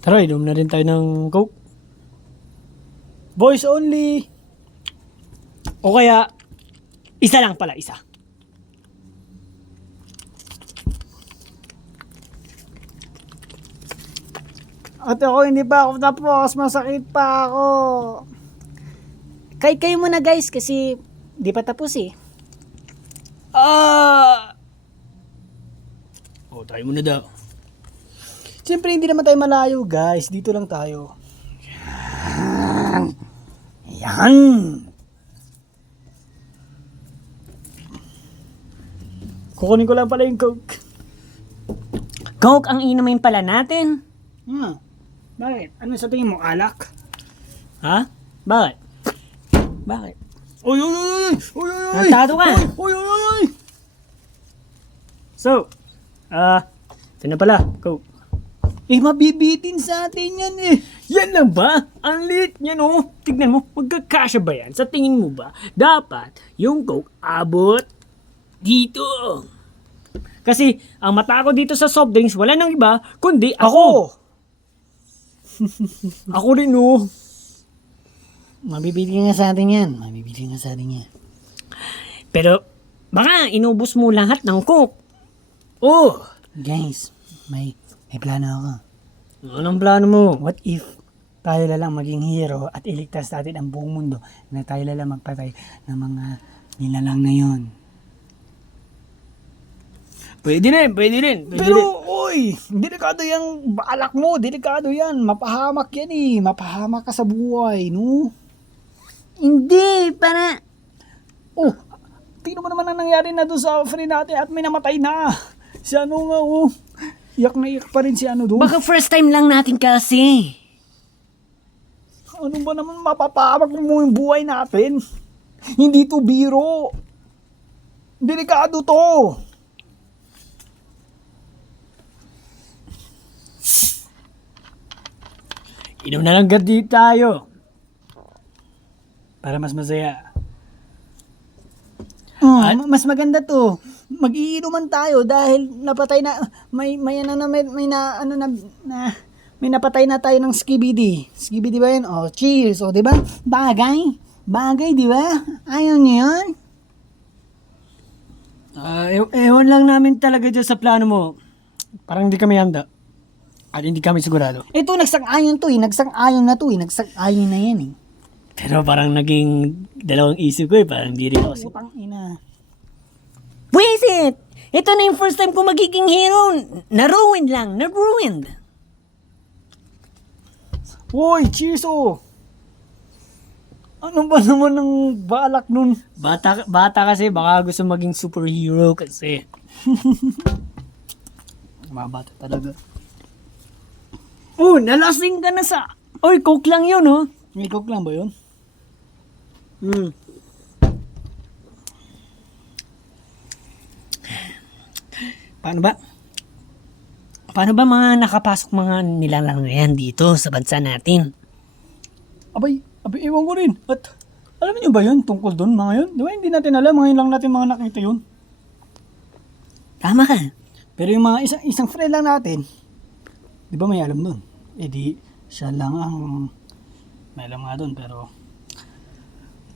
Tara, inom na rin tayo ng Coke. Boys only. O kaya, isa lang pala, isa. At ako hindi pa ako tapos, masakit pa ako. Kayo muna guys kasi di pa tapos eh. Tayo muna daw. Siyempre hindi naman tayo malayo guys, dito lang tayo. Yan. Kukunin ko lang pala yung Coke. Coke ang inumin pala natin. Bakit? Ano sa tingin mo, alak? Ha? Bakit? Bakit? Uy, uy, uy! Uy, uy, uy! Nagtato ka? Uy, uy, uy! So, ito na pala, Coke. Mabibitin sa atin yan eh. Yan lang ba? Ang liit niyan oh. Tignan mo, magkakasya ba yan? Sa tingin mo ba, dapat yung Coke abot dito? Kasi ang mata ko dito sa soft drinks, wala nang iba, kundi ako. Ako rin oh. Mabibitin nga sa atin yan. Mabibitin nga sa atin yan. Pero, baka inubos mo lahat ng Coke. Oh! Guys, may plano ako. Anong plano mo? What if tayo lang maging hero at iligtas natin ang buong mundo na tayo lang magpatay ng mga nilalang na yon? Pwede rin, pwede rin. Pero, oy, delikado yung balak mo, delikado yan. Mapahamak yan eh. Mapahamak ka sa buhay, no? Hindi, para... Oh, tingnan mo naman ang nangyari na doon sa friend natin at may namatay na. Si ano nga, oh. Iyak na iyak pa rin si ano doon. Baka first time lang natin kasi. Ano ba naman mapapahamak mo yung buhay natin? Hindi to biro. Delikado to. Inom na lang gadi tayo. Para mas masaya. At- Mas maganda to. Mag-iinuman tayo dahil napatay na may napatay na tayo ng skibidi. Skibidi ba 'yun? Oh, cheers. Oh, 'di ba? Bagay. Bagay, 'di ba? Ayaw niyo 'yun? Ewan lang namin talaga dyan sa plano mo. Parang hindi kami handa. At hindi kami sigurado. Ito nagsang-ayon to eh. Nagsang-ayon na to eh. Nagsang-ayon na 'yan eh. Pero parang naging dalawang isip ko eh. Parang hindi rin ako sigurado. Putang ina. Wisit! Ito na yung first time ko magiging hero. Na-ruined lang. Na-ruined. Hoy, cheers oh. Ano ba naman ang balak nun? Bata kasi baka gusto maging superhero kasi. Mga bata talaga. Oh, nalasing ka na sa... Oy, Coke lang yun, oh. May coke lang ba yun? Paano ba? Paano ba mga nakapasok mga nilalang na yan dito sa bansa natin? Abay, ewan ko rin. At alam niyo ba yun tungkol doon mga yun? Di ba hindi natin alam, ngayon lang natin mga nakita yun. Tama ka. Pero yung mga isang friend lang natin, di ba may alam doon? Eh di, siya lang ang may alam nga doon. Pero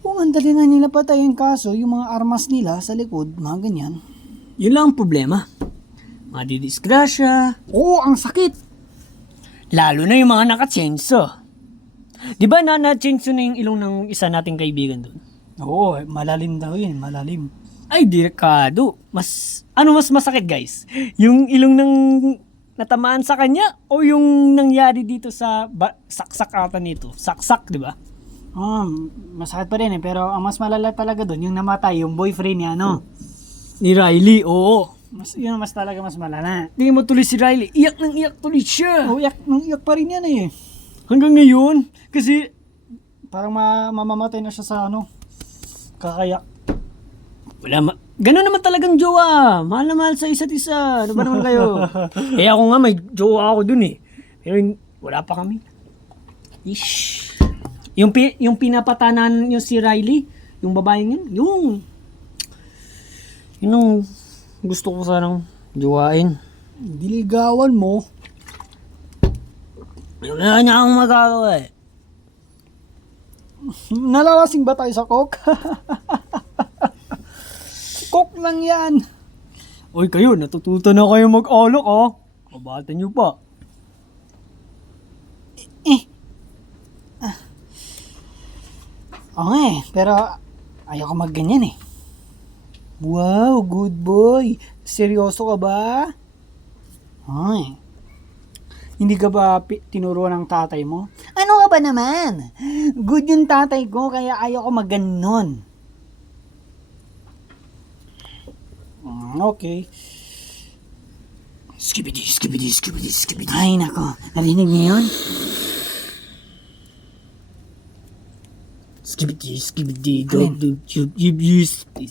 kung ang dali na nila patayin kaso, yung mga armas nila sa likod, mga ganyan. Yun lang ang problema. Madidisgrasya. Oo, ang sakit! Lalo na yung mga naka-chainsaw. Di ba na-chainsaw na yung ilong ng isa nating kaibigan doon? Oo, malalim daw yun, malalim. Ay, delikado. Ano mas masakit, guys? Yung ilong ng natamaan sa kanya o yung nangyari dito sa saksak ata nito? Saksak, di ba? Masakit pa rin eh, pero ang mas malala talaga doon, yung namatay, yung boyfriend niya, no? Ni Riley, oo. Yun mas talaga mas malala. Tingin mo tuloy si Riley. Iyak nang iyak tuloy siya. Oh, iyak pa rin yan eh. Hanggang ngayon. Kasi, Parang mamamatay na siya sa ano, kakayak. ganun naman talagang jowa. Mahal na mahal sa isa't isa. Ano ba naman kayo? Eh ako nga, may jowa ako dun eh. Pero wala pa kami. Ish. Yung pinapatanan niyo si Riley, yung babaeng yun, yun ang gusto ko sanang jowain. Diligawan mo. Wala na akong magagawa eh. Nalalasing ba tayo sa coke? Coke lang yan. Uy kayo, natututo na kayo mag-alok ah. Kabata nyo pa. Oo nga eh, pero ayoko magganyan eh. Wow, good boy. Seryoso ka ba? Ay. Hindi ka ba tinuro ng tatay mo? Ano ka ba naman? Good yung tatay ko, kaya ayoko magganon. Okay. Skibidi, skibidi, skibidi, skibidi. Ay nako, narinig niyo yun? Skibidi, skibidi, Alin? skibidi,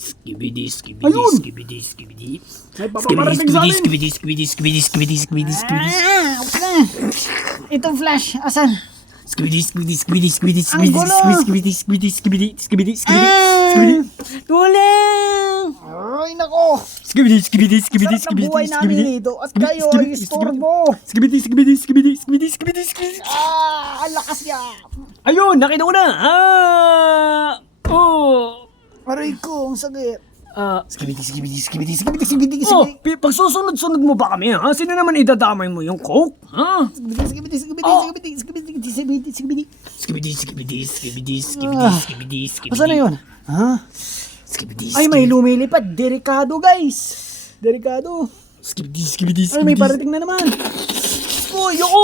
skibidi, Ayun! skibidi, skibidi. May Skibidi, papaparating sa amin. skibidi, skibidi, skibidi, skibidi, skibidi, skibidi. Wag na. Itong flash, asan? Skibidi, skibidi, skibidi, skibidi, Ang skibidi, gulo! skibidi, skibidi, skibidi, skibidi, skibidi, Ah! skibidi. Tuleng! Ay nako. Skibidi, skibidi, skibidi, Sarap na skibidi, buhay namin skibidi. dito at Skibidi, kayo skibidi, ay istorbo. Skibidi, skibidi, skibidi, skibidi, skibidi, skibidi. Ang lakas niya. Ayun, nakita ko na. Aray ko, ang sakit. Skibidi, skibidi, skibidi, skibidi, Skibidi, Oh, skibidi. pag susunod-sunod mo ba kami, ha? Sino naman idadamay mo yung coke? Ha? Skibidi, skibidi, Oh. skibidi, skibidi, skibidi, skibidi. Skibidi, skibidi, skibidi, skibidi, Ah. skibidi, skibidi. Asan na yun? Ha? Skibidi, Ay, may skibidi, lumilipad. Delikado, guys. Delikado. skibidi, skibidi, Ay, may skibidi. parating na naman. Uy, ako!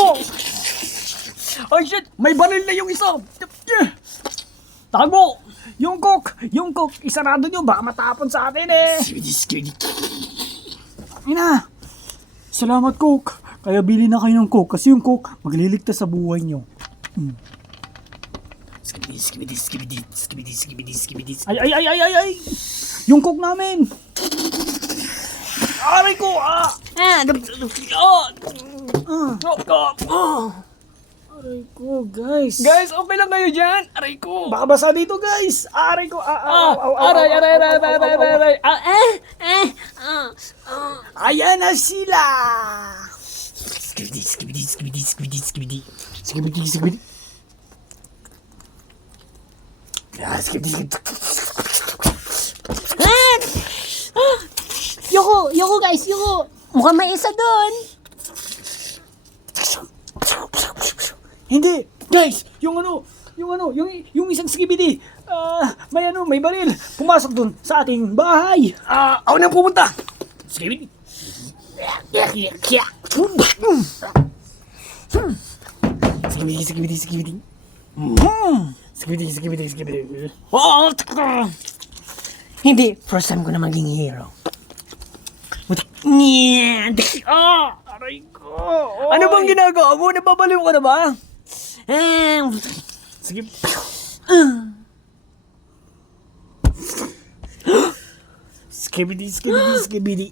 Ay, shit! May baril na yung isa! Tago! Yung coke, isarado nyo, baka matapon sa atin eh! Skibidi, skibidi. Ay na. Salamat, Coke. Kaya bili na kayo ng Coke kasi yung Coke magliligtas sa buhay nyo. Skibidi, skibidi, skibidi, skibidi, skibidi, skibidi. Ay. Yung Coke namin. Aray ko! Aray ko, guys. Guys, okay lang kayo dyan? Aray ko! Baka basa dito, guys. Aray ko. Aray! Ayan na sila. Skibidi, skibidi, skibidi, skibidi, skibidi. Skibidi, skibidi. Skibidi, skibidi. Yoko guys, yoko. Mukhang may isa doon. Hindi, guys. Yung isang skibidi. May baril. Pumasok dun sa ating bahay. Ako na pumunta! Skibidi. Skibidi, skibidi, skibidi. Skibidi, skibidi, skibidi. Hindi, first time ko na maging hero. Aray ko. Ano bang ginagawa mo? Napabaliw ka na ba? Sige. Skibidi, skibidi, skibidi.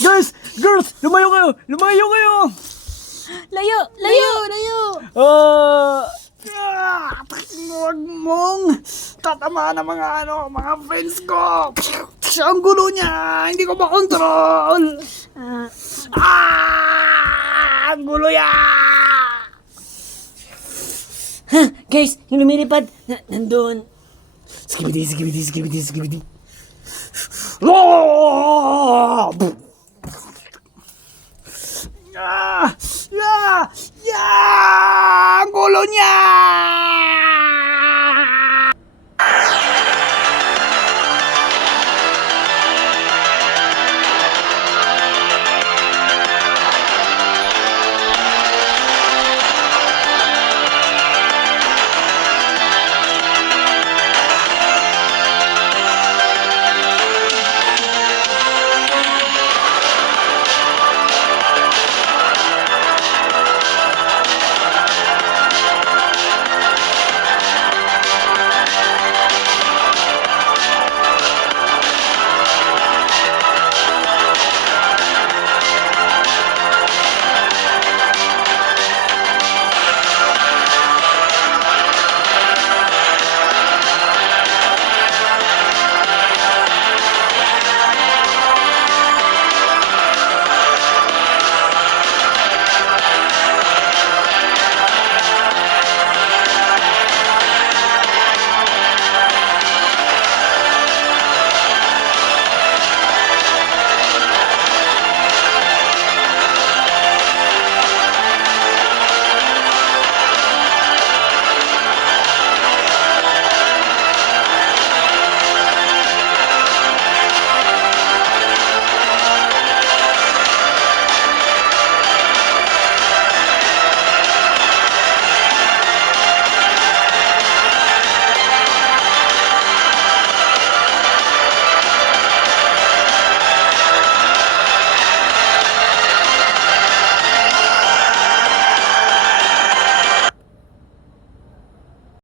Guys! Girls! Lumayo kayo! Lumayo kayo! Layo. Huwag mong tatamaan ng mga friends ko. Ang gulo niya. Hindi ko makontrol. Ang gulo yan. Guys, yung lumilipad, nandun. Skibidi, skibidi, skibidi, skibidi. Ang gulo niya.